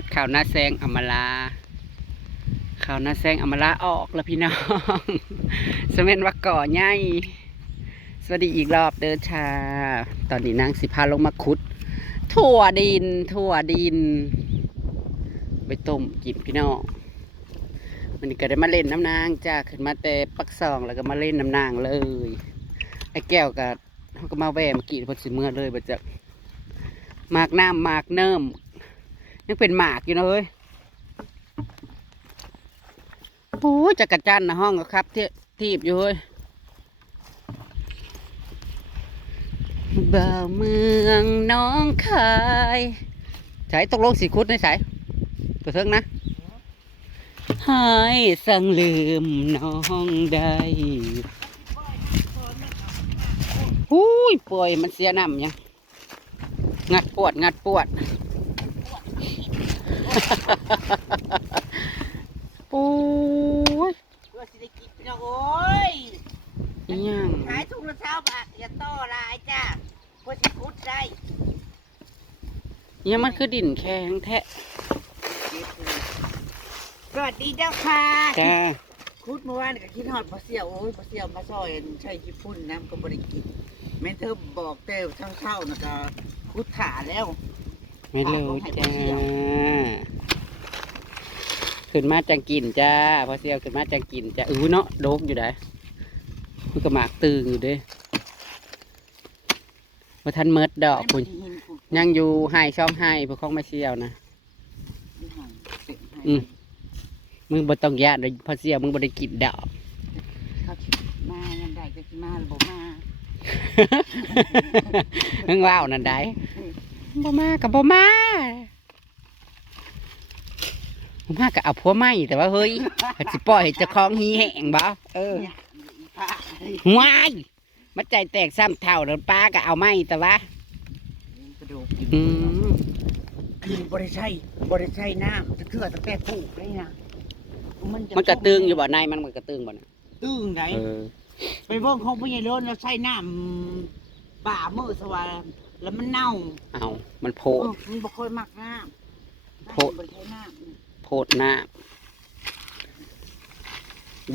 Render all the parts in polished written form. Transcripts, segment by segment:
ดข่าวหน้าแซงอำมาลาข่าวหน้าแซงอำมาลาออกแล้วพี่น้องสมัยว่าก่อใหญ่สวัสดีอีกรอบเด้อชาตอนนี้นางสิพาลงมาขุดถั่วดินไปต้มกินพี่น้องมันก็ได้มาเล่นน้ำนางจ้าขึ้นมาแต่ปักซองแล้วก็มาเล่นน้ำนางเลยไอ้แก้วก็เขาก็มาแวะมากินพอสิเมื่อเลยบ่จะหมากน้ำหมากเนิ่มยังเป็นหมากอยู่นะเฮ้ยโอ้ยจักรจันทร์นะห้องก็ครับทีบอยู่เฮ้ยบ่าวเมืองน้องคายใช้ตกลงสีคุดในสายตัวเทิงนะให้สั่งลืมน้องได้หูยป่วยมันเสียน้ำยังงัดปวดโอ้ย เพื่อสิได้กินพี่น้องโอ้ย ยัง ขายถุงละ20 บาทอย่าต่อหลายจ้าเพื่อสิคุดได้ ยังมันคือดินแข็งแท้ สวัสดีเจ้าค่ะ จ้า คุดเมื่อวานก็คิดฮอดพอเสี่ยวโอ้ยพอเสี่ยวมาซอยใช้ญี่ปุ่นน้ำก็บริกินแม่เธอบอกเต้ทั้งเช้านะก็คุดขาแล้ว ไม่รู้จ้าขึ้นมาจังกินจ้าพอเสียวขึ้นมาจังกินจ้าเนาะโดกอยู่ได้มันก็หมากตึงอยู่เด้ว่าท่านเมิดดอกคุณยังอยู่ให้ช่องให้พวกของไม่เสียวนะมึงบ่ต้องยากเลยพอเสียวมึงบ่ได้กินดอก เขามายังได้ก็สิมาหรือบ่มา มึงว้าวนั่นได้บ่มากับบ่มาก็เอาผัวไม่แต่ว่าเฮ้ยสิปล่อยให้เจะคลองหีแห้งบ่วายมาใจแตกซ้ำเท่าแล้วป้าก็เอาไม่แต่ว่า กระดูก อืม บริชัยน้ำจะเกลือตั้งแต่ปลูกเลยนะมันกระตึงอยู่บ่ในมันกระตึงบ่นะ ตึงไหนไปเบิ่งของพ่อใหญ่โลนแล้วใช้น้ำป่ามือสว่างแล้วมันเน่า เอามันโพด มันบ่ค่อยมักน้ำ โพด บริชัยน้ำ โพดหน้า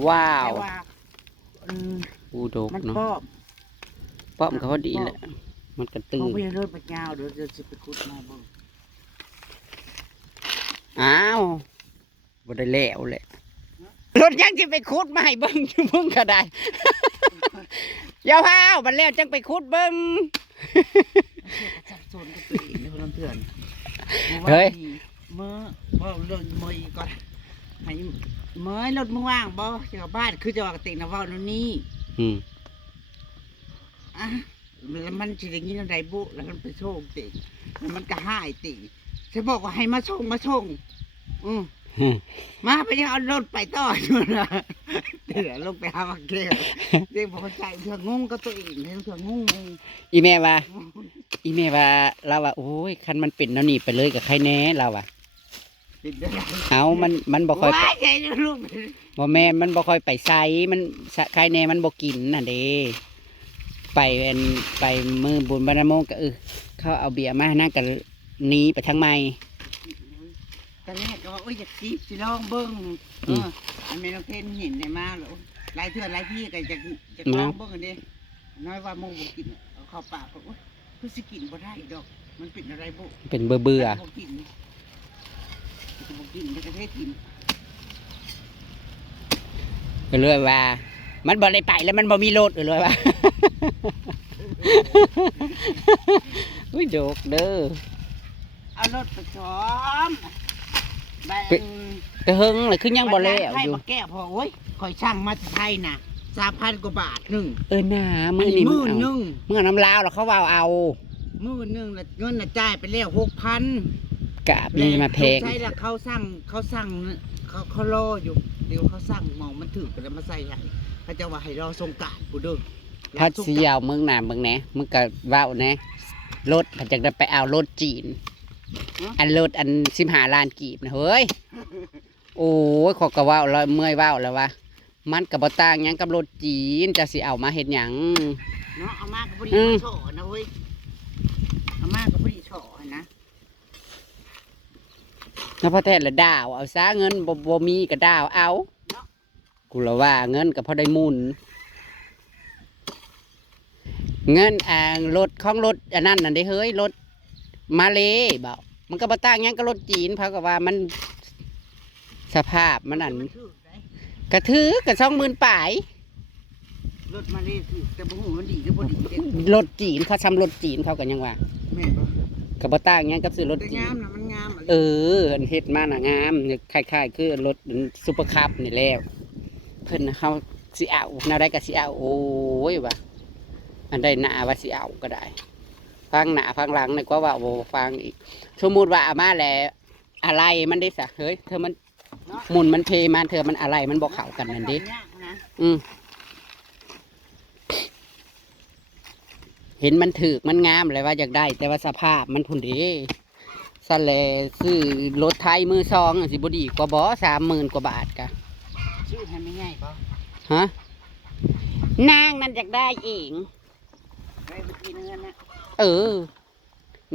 ว้า แต่ ว ว่า อูโดก มัน เนาะ ป้อม เขาพอดีแหละมันกระตึ ของ งพ่อใหญ่โลนปัญญาเดี๋ยวจะไปขุดมาเบิ่ง อ้าวบ่ได้แล้วแหละรถยังจะไปขุดมาให้เบิ้งอยู่เบิ้งก็ได้ ยาวพาวมันแล้วจังไปขุดเบิ้ง สับสนกับตัวเองเลยเพื่อน เฮ้ย เมื่อว่ารถมืออีกก่อนให้เมื่อรถมึงว่างบ่เจ้าบ้านคือจะว่าตินะว่านู่นนี่ อืม อ่ะแล้วมันสิได้ยินอะไรบุแล้วมันไปโชคติแล้วมันก็หายติฉันบอกว่าให้มาส่งมาไปยังเอารถไปต่ออยู่นะเดี๋ยวลงไปหาวังเกลือเด็กบอกเข้าใจเธองงกับตัวเองเธองง อีแม่ว่าเราว่าโอ้ยคันมันเป็นแล้วนี่ไปเลยกับใครแน่เราว่า ติดได้ไง เอามันบ่ค่อย ว้ายใจลูก บ่แม่นมันบ่ค่อยไปไสมันใครแน่มันบ่กินน่ะเด้ไปมือบุญบรรณโมงก็เขาเอาเบียร์มานั่งกันหนีไปทางไม้ ตอนแรกก็ว่าโอ้ยอยากจีบสิลองเบิ้งอันเมนเทนเห็นได้มาหรอหลายเทื่อหลายพี่ก็จะลองเบิ้งอันนี้น้อยว่าโมบ่กินเอาเข้าปากก็โอ้ยคือสิกินบ่ได้ดอกมันเป็นอะไรบุ เป็นเบื่อบ่กินจะกระเทศกิน ก็เลยว่า มันบ่ได้ไปแล้วมันบ่มีรถเลยว่า อุ้ยโดกเด้อ เอารถไปซ้อมใบ แต่เฮิงเลยคือยังบ่แล้ว ไทย อยู่ มาแก้พอโอ้ยคอยช่างมาจากไทยน่ะ3,000 กว่าบาทหนึ่ง หน้ามือนี่ มื้อหนึง เมื่อน้ำลาวแล้วเขาว่าเอา มื้อหนึงแล้วเงินน่ะจ่ายไปแล้ว6,000 กะมีมาเพง ใช่ละเขาสั่งเขารออยู่เดี๋ยวเขาสั่งหมองมันถือไปแล้วมาใส่ให้เขาจะว่าให้รอสงกรานต์กูเด้อ พัดเสียวมึงหนามึงแหนะมึงก็ว่าวนะรถเขาจะได้ไปเอารถจีนอันรถอัน15 ล้านกีบนะเฮ้ยโอ้ยขอกระว่าวแล้วเมื่อยว่าวแล้ววะมันกับบ่ต่างหยังกับรถจีนจะสิเอามาเฮ็ดหยัง เนาะเอามากกับพอดีมาโฉนะเว้ยเอามากกับพอดีโฉนะ แล้วพอแท้ละดาวเอาซะเงินบ่มีก็ดาวเอากูละว่าเงินก็พอได้หมุนเงินรถของรถอันนั้นน่ะได้เฮ้ยรถมาเลยเบามันก็บ่ต่างหยังก็รถจีนเพราะว่ามันสภาพมันนั่นกระถือกระ20,000ปลาย รถมาเลยถือแต่บ่ฮู้มันดีหรือบ่ดีเด้ รถจีนเขาทำรถจีนเขากันยังว่า แม่นบ่ กับบ่ต่างหยังกับซื้อรถ แต่ จี งาน มน่ะมันงามอะ อันเฮ็ดมาน่ะงามคล้ายๆคือรถซุปเปอร์คัพนี่แหล้วเพิ่นน่ะเขาสิเอาแนวใดก็สิเอาโอ้ยว่าอันใดหน้าว่าสิเอาก็ได้ฟังหน้าฟังหลังนี่ก็ว่าบ่ฟังอีกสมมุติว่าเอามาแล้วอะไรมันได้ซะเฮ้ยเธอมันหมุนมันเพมาเธอมันอะไรมันบ่เข้ากันนั่นดิ ยากนะ เห็นมันถือมันงามเลยว่าอยากได้ แต่ว่าสภาพมันพุ่นดีสั่นแลซื้อรถไทยมือซองสิบดีกว่าบ่30,000 กว่าบาทกะ ชื่อให้ไม่ง่ายบ่ ฮะนางนั่นอยากได้เอง ได้ไปกินเงินนะ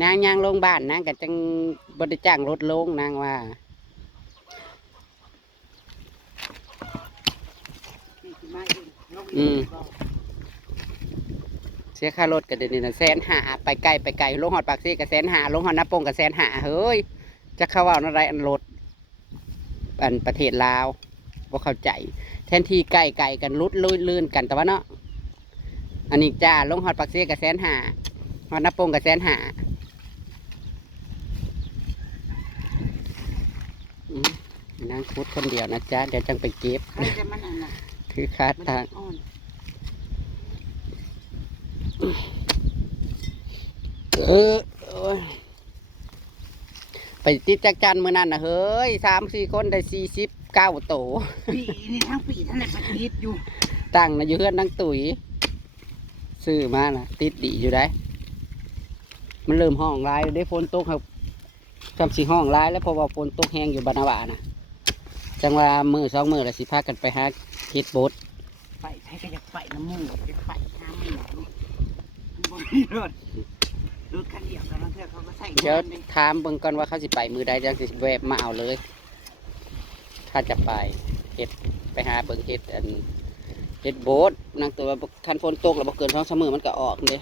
นางย่างลงบ้านนางก็จังบริจ้างรถลงนางว่า นี่สิมาเองลง อืม บ่ เสียค่ารถก็เดี๋ยวนี้นะ150,000ไปไกลลงหอดปากซี่กับ150,000ลงหอดนาโปงกับ150,000เฮ้ยจะเข้าเอาอะไรอันรถอันประเทศลาวบ่เข้าใจแทนที่ไกลกันลุดลื่นกันแต่ว่าเนาะอันนี้จ้าลงหอดปากซี่กับ150,000หอดนาโปงกับ150,000นั่งพูดคนเดียวนะจ๊ะเดี๋ยวจังไปเก็บ ใครจะมันอันน่ะ คือคา มัน ทาง อ่อน โอ้ยไปติดจักจันมือนั่นนะเฮ้ย3-4 คนได้49 โต ปีนี่ทั้งปีท่านได้ประทิดอยู่ ตั้งนะอยู่เพื่อนนั่งตุ๋ยซื้อมานะติดดีอยู่ได้ มันเริ่มห้องร้ายได้ฝนตกครับจำสีห้องร้ายแล้วเพราะว่าฝนตกแห้งอยู่บานาวานะจังว่ามือ2 มือแล้วสิพากันไปหาเฮ็ดโบส ไปใช้ก็อยากไปน้ำมูกอยากไปน้ำไม่หนาวบ่มีรถคันเดียวกันแล้วเพื่อเขาก็ใส่ เดี๋ยว งานไป ถามเบิ่งก่อนว่าเขาสิไปมือใดจังสิแวบมาเอาเลย ถ้าจะไปเฮ็ดไปหาเบิ่งเฮ็ดเฮ็ดโบสนางตัวว่าคันฝนตกแล้วบ่เกิน2-3 มื้อมันก็ออกเด้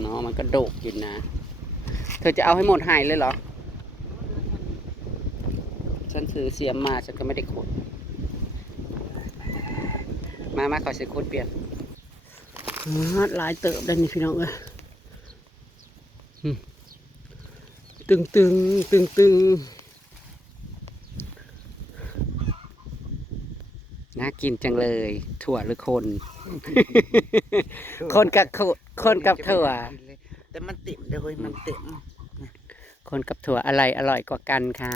เนาะมันก็โดกอยู่นะ เธอจะเอาให้หมดหายเลยเหรอ ฉันซื้อเสียมมาฉันก็ไม่ได้ขุด มาขอเสียขุดเปลี่ยนหลายเติบได้นี่พี่น้องเอ้ยตึงน่ากินจังเลย ถั่วหรือคน คนกับถั่ว แต่มันเต็มเลยเฮ้ยมันเต็ม คนกับถั่วอะไรอร่อยกว่ากันคะ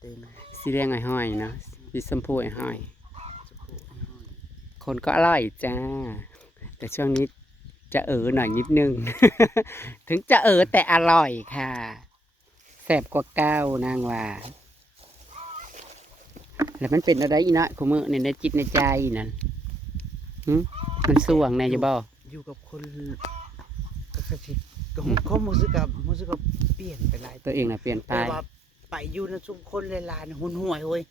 เต็ม สีแดงห้อยๆเนาะสีชมพูห้อยๆคนก็อร่อยจ้า แต่ช่วงนี้จะหน่อยนิดนึง ถึงจะแต่อร่อยค่ะแซ่บกว่าเก้านางว่า แล้วมันเป็นอะไรอีนะคุณมือในจิตในใจนั่นมันส่วงแน่อยู่บ่ อยู่กับคนก็กระชิบก็เขามูสึกกับเปลี่ยนไปหลาย ตัวเองน่ะเปลี่ยนไป แต่ว่าไปอยู่ในชุมคนหลายๆหุ่นห่วยเฮ้ย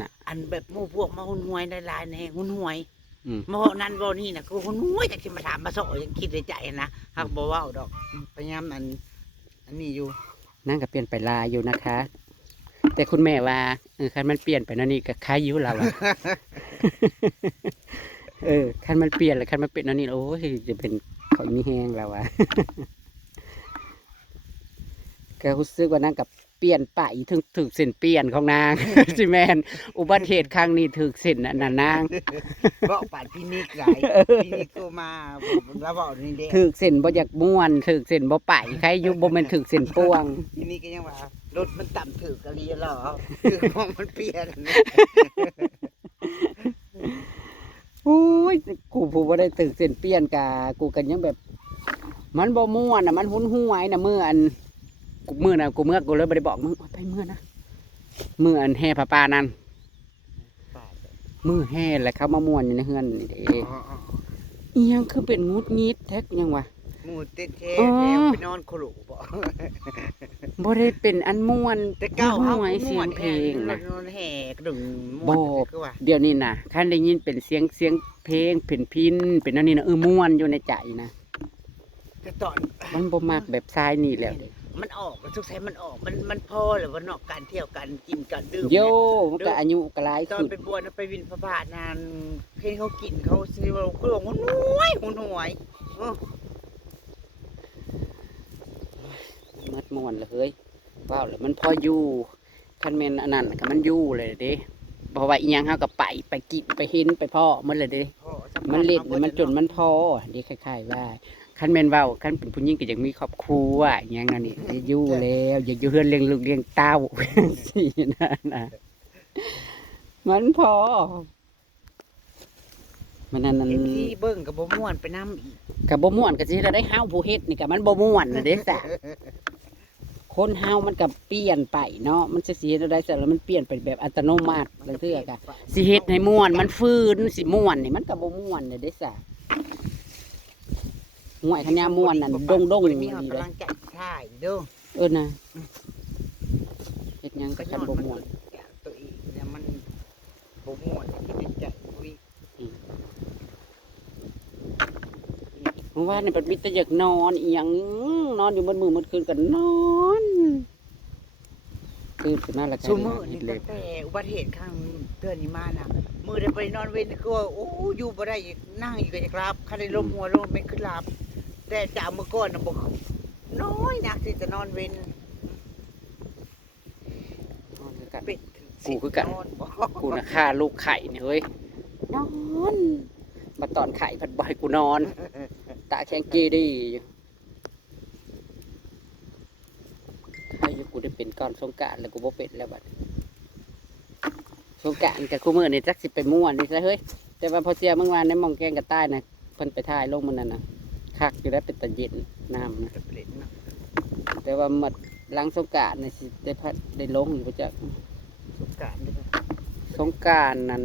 น่ะ อันแบบหมู่พวกมาหุ่นห่วยหลายๆในหุ่นห่วย อืม มาเพราะนั้นบ่นี่นะคือหุ่นห่วยจากที่มาถามมาสอยังคิดในใจนะหากบ่เว้าดอกพยายามอันนี้อยู่ นั่งก็เปลี่ยนไปลายอยู่นะคะ แต่คุณแม่ว่าคันมันเปลี่ยนไปนั่นนี่ก็คล้ายอยิ้วเราอะ คันมันเปลี่ยนเลยคันมันเป็นนั่นนี่โอ้ยจะเป็นของมีแห้งเราอะ ก็รู้สึกว่านั่งกับเปลี่ยนไปถึงเส้นเปลี่ยนของนาง สิแมนอุบัติเหตุครั้งนี้ถึกเส้นน่ะนาง เว้าปานพี่นิกหลายพี่นิกโตมาแล้วเว้านี่เด้ ถึกเส้นบ่อยากม่วนถึกเส้นบ่ไปใครอยุบบ่แม่นถึกเส้นป่วง พี่นิกก็ยังว่ารถมันต่ำถือกะลีเหรอคือของมันเปลี่ยน โอ้ยกูผู้บ่ได้ถึกเส้นเปลี่ยนกะกูกันยังแบบ มันบ่ม่วนน่ะมันหุ้นห่วยน่ะมื้ออันกูมื้อน่ะกูเลยบ่ได้บอกมึงไปมื้อนะมื้ออันแห่ผ้าป่านั่นมื้อแห่แล้วเขามาม่วนอยู่ในเฮือนนี่เด้อีหยังคือเป็นงุดงิดแท้ยังวะ หมู่ติดเท อ๋อ แถวไปนอนโคลุบ่ บ่ได้เป็นอันม่วน แต่เก้า ห เฮา วยเสียงเพลงนะ นอนแห่กระดึงม่ว บ่ นคือว่า เดี๋ยวนี้นะคันได้ยินเป็นเสียงเพลงเป็นพินเป็นอันนี้นะม่วนอยู่ในใจนะ แต่ตอน มันบ่มักแบบทรายนี่แล้ว มันออกทุกสายมันออกมันพอหรือว่านอกการเที่ยวการกินการดื่ม โย เนี่ย มันก็อายุก็หลาย ตอน ขึ้น ไปบวชนะไปวินพระบาทนานเพลงเขากินเขาซื้อว่าเขาบอกว่าหน่วยหน่วยเออ มัดม่วนเลยเฮ้ยว้าวแล้วมันพออยู่คันแม่นอันนั้นก็มันอยู่เลยเด้เพราะว่าอีหยังเฮาก็ไปกินไปเห็นไปพ่อมันเลยเด้ พ่อสำคัญ มันเล่น อา มันจนมันพอเด้คล้ายๆว่าคันแม่นเว้าคันเป็นผู้หญิงก็อยากมีครอบครัวอหยังอันนี้ได้อยู่แล้วอยากอยู่เฮือนเลี้ยงลูกเลี้ยงเต้า สินั่นน่ะมันพอมันนั่น เห็นที่เบิ้งกับบ่ม่วนไปน้ำอีก ก็บ่ม่วนก็สิได้เฮาผู้เฮ็ดนี่ก็มันบ่ม่วนน่ะเด้จ้ะ คนเฮามันก็เปลี่ยนไปเนาะมันจะสิเฮ็ดได้แต่แล้วมันเปลี่ยนไปแบบอัตโนมัติบางเทื่อกะสิเฮ็ดให้ม่วนมันฟื้นสิม่วนนี่มันก็บ่ม่วนเลยเด้ซะห่วยคันยามม่วนนั่นดง บ่ ๆ ได้มี ดี เขา เลย กำลังจะถ่ายเด้อ นะเฮ็ดหยังก็คันบ่ม่วน ตัวเองเนี่ยมันบ่ม่วนที่เป็นใจคุย เมื่อวานนี่มันมีแต่อยากนอนอีหยังนอนอยู่มื้อมื้อคืนก็นอนตื่นขึ้นมาแล้วก็ ซุมื้อ เฮ็ นี่ ดเล็ ตั้ บ งแต่อุบัติเหตุครั้งเดือนนี้มาน่ะมื้อได้ไปนอนเว้นก็ว่าโอ้อยู่บ่ได้อีกนั่งอยู่ก็อยากหลับคันได้ลมหัวลมไม่ขึ้นหลับ แต่จากเมื่อก่อนน่ะบ่น้อยนักที่จะนอนเว้น นอนคือกัน เป็ด กูคือกัน นอนบ่ กูน่ะฆ่าลูกไข่นี่เฮ้ยนอนมาตอนไข่ผัดบ่ให้กูนอน ตาแข็งเกดีอยู่ถ้าอยู่กูได้เป็นก่อนสงกรานต์แล้วกูบ่เป็นแล้วบัดสงกรานต์กับกูมื้อนี่จักสิไปม่วนนี่ซะเฮ้ยแต่ว่าพอเสียเมื่อวานในหม่องแกงกระต้ายน่ะเพิ่นไปถ่ายลงมันนั่นน่ะคักอยู่ได้เป็นตะเย็นน้ำนะ จะเปลี่ยนเนาะ แต่ว่าหมดหลังสงกรานต์นี่สิได้พัดได้ลงอยู่บ่จัก สงกรานต์ด้วยกัน สงกรานต์นั้น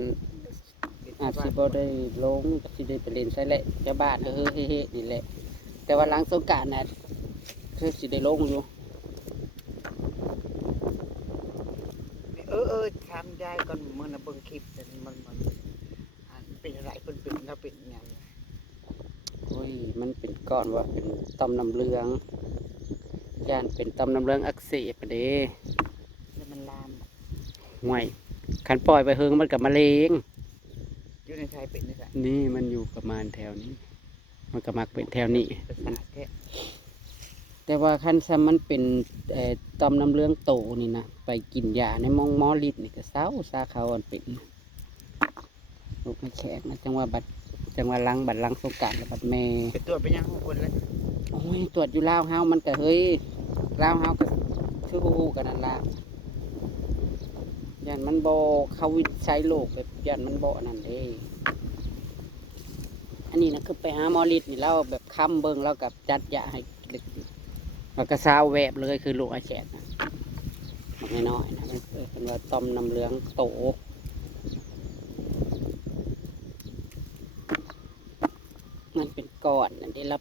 อาจสิบ่ได้ลงก็สิได้ไปเล่นใส่แหละเจ้าบ้านเฮ้อเฮ้นี่แหละแต่ว่าหลังสงกรานต์น่ะคือสิได้ลงอยู่ ทำได้ก่อนเมื่อน่ะเบิ่งคลิปแต่มันเป็นอะไรเพิ่นเป็นถ้าเป็นหยัง โอ้ย มันเป็นก้อนว่าเป็นต่อมน้ำเหลืองย่านเป็นต่อมน้ำเหลืองอักเสบอะเด้ แล้วมันลาม ห่วยคันปล่อยไปเฮิงมันกับมะเร็ง อยู่ในชายเป็นนี่แหละ นี่มันอยู่ประมาณแถวนี้ มันก็มักเป็นแถวนี้ ประสาทแท้ แต่ว่าคันซ้ำมันเป็นต่อมน้ำเหลืองโตนี่นะไปกินยาในหมองหมอลิดนี่ก็เศร้าซาเขาอันเป็นลูกไม่แขกนะจังว่าบัดหลังสงกรานต์แล้วบัดแม่ เป็นตัวเป็นหยังของคนแล้ว โอ้ยตรวจอยู่ลาวเฮามันก็เฮ้ยลาวเฮาก็ชื่อฮู้กันนั่นล่ะยันมันบ่เขาวิจัยโรคแบบยันมันบ่นั่นเด้อันนี้นะคือไปหาหมอฤทธิ์นี่เราแบบค้ำเบิ่งแล้วกับจัดยาให้แล้วก็ซาวแวบเลยคือลูกอาแฉดนะมันน้อยๆนะมันเป็นว่าต่อมน้ำเหลืองโตมันเป็นก้อนนั่นเด้แล้ว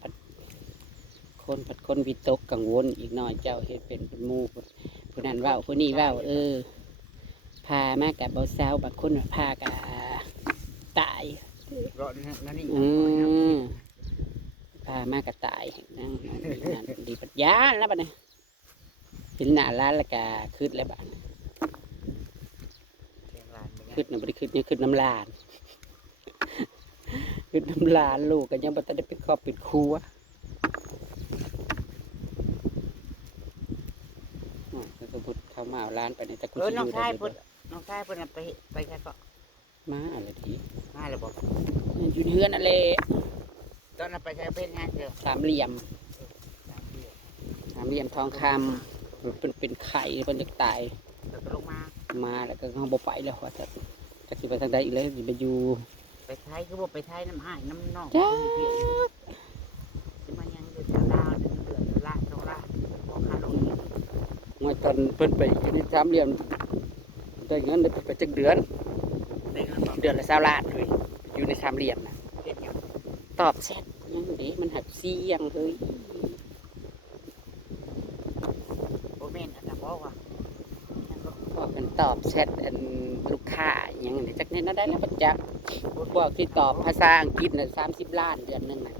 คนวิตกกังวลอีกหน่อยเจ้าเฮ็ดเป็นหมู่ผู้นั้นเว้าผู้นี้เว้าพามากับเบาสาวบางคนว่าพากับตาย รอนั่นนี่ พามากับตายนั่งดีปัญญาแล้วบัดนี้เห็นหน้าร้านแล้วก็คืดแล้วบัดนี้ เสียงลานเป็นไง คืดน่ะบ่ได้คืดเนี่ยคืดน้ำลาน คืดน้ำลานลูกก็ยังบ่ทันได้เป็นครอบเป็นครัวสมมุติเขามาเอาร้านไปในตะกุ น้องชาย ได้ เพิ่นน้องชายเพิ่นน่ะไปแค่ก็ มาอะไรที มาแล้วบ่ อยู่ในเฮือนอะไร ตอนนั้นไปแค่เป็นไงเด้อ สามเหลี่ยม 3 เดือน สามเหลี่ยมทองคำเป็นไข่เป็นจะตาย แล้วก็ลงมา มาแล้วก็เขาบอกไปแล้วว่าจะสิไปทางใดอีกแล้วสิไปอยู่ ไปไทยคือบ่ไปไทยน้ำอ้ายน้ำนอก จ้า สิมายังอยู่แถวลาวเดือนละ2 ล้านบ่ค่าลง เมื่อตอนเพิ่นไปอยู่ในสามเหลี่ยมได้เงินได้ไปจักเดือน ได้เงินบ่ เดือนละ20 ล้านเลยอยู่ในสามเหลี่ยมนะ เฮ็ดหยัง ตอบแชทยัง ดิมันหักเสียงเฮ้ย โอเมนอันนั้นบอกว่า พวกมันตอบแชทอันลูกค้าอหย่างนี้จักเน็ตน่าได้แล้วประจักษ์พวกที่ตอบภาษาอังกฤษน่ะ30 ล้านเดือนหนึงน่ะ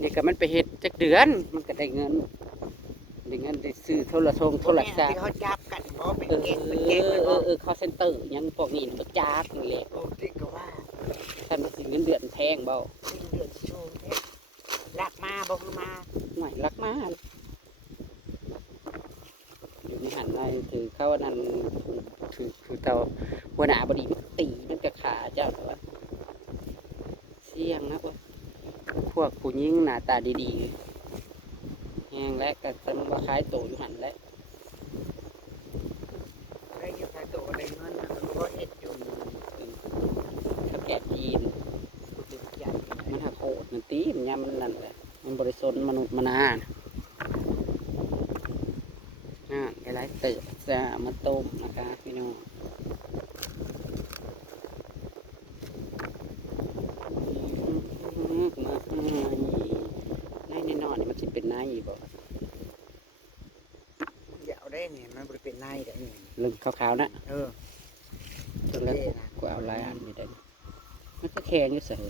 นี่ก็มันไปเฮ็ดจักเดือนมันก็ได้เงินได้ซื้อโทรศัพท์ ที่เขาจับกันเพราะเป็นเก่งเป็นเก่งเลยบอก call center หยังพวกนี้น่ะบ่จักนี่แหละ โอ้ที่ก็ว่า ท่านว่าสิเงินเดือนแพงเบ่ สิ้นเดือนชูงเนี่ยรักมาบอกคือมา หน่อยรักมากอยู่ในหันในถือเขาอันนั้นคือเตาหัวหน้าบดีมันตีมันกระขาเจ้าว่าเสี่ยงนะพวกผู้หญิงหน้าตาดีๆแห้งและก็มันว่าคล้ายโตอยู่หันและ ได้อยังไงตัวได้เงินนะมันก็เห็ดอยู่ เขาแก่จีน ผู้ดึกใหญ่ มันหักโหดมันตีมันยามมันนั่นแหละมันบริสุทธิ์มนุษย์มนานะหลายๆเติบจะมาต้มนะคะพี่น้องในนอนนี่มันจะเป็นในบ่ เดี๋ยวได้เนี่ยมันบริเป็นในได้เนี่ย เรื่องขาวๆนะ เออ จนแล้วกูเอาหลายอันนี่ได้มันก็แข็งอยู่เสย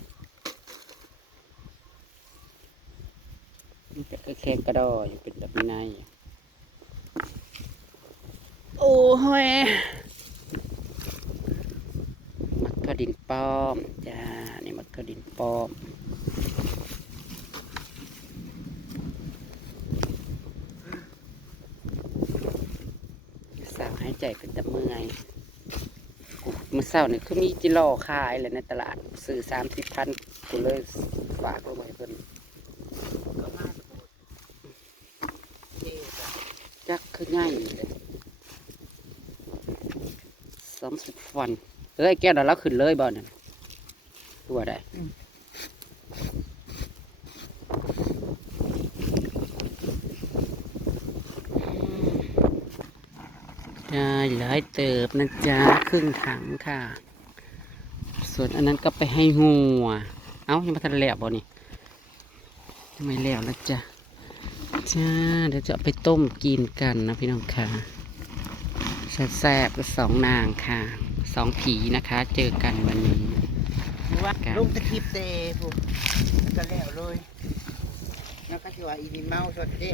มันก็แข็งกระดออยู่เป็นแบบในโอ้โหยมักกระดินป้อมจ้านี่มักกระดินป้อมสาวหายใจเป็นตะเมื่อยเมื่อเช้านี่คือมีจิโร่ขายเลยในตลาดซื้อ30,000กูเลยฝากลงไปเพิ่น ก็มาโหดเจ๊จ้ะ จักคือง่ายเลย30 วันเอ้ยแก้วเดี๋ยวเราขึ้นเลยบ่นั่นตัวได้ได้หลายเติบนะจ๊ะครึ่งถังค่ะ ส่วนอันนั้นก็ไปให้งัวเอ้ายังไม่ทันแล้วบ่นี่ไม่แล้วนะจ๊ะจ้าเดี๋ยวจะเอาไปต้มกินกันนะพี่น้องค่ะแซ่บๆกับ2 นางค่ะ2 ผีนะคะ เจอกันวันนี้ ว่าลงตะคริปเตะผมก็แล้วเลยแล้วก็ที่ว่าอีนี่เมาสดเจ๊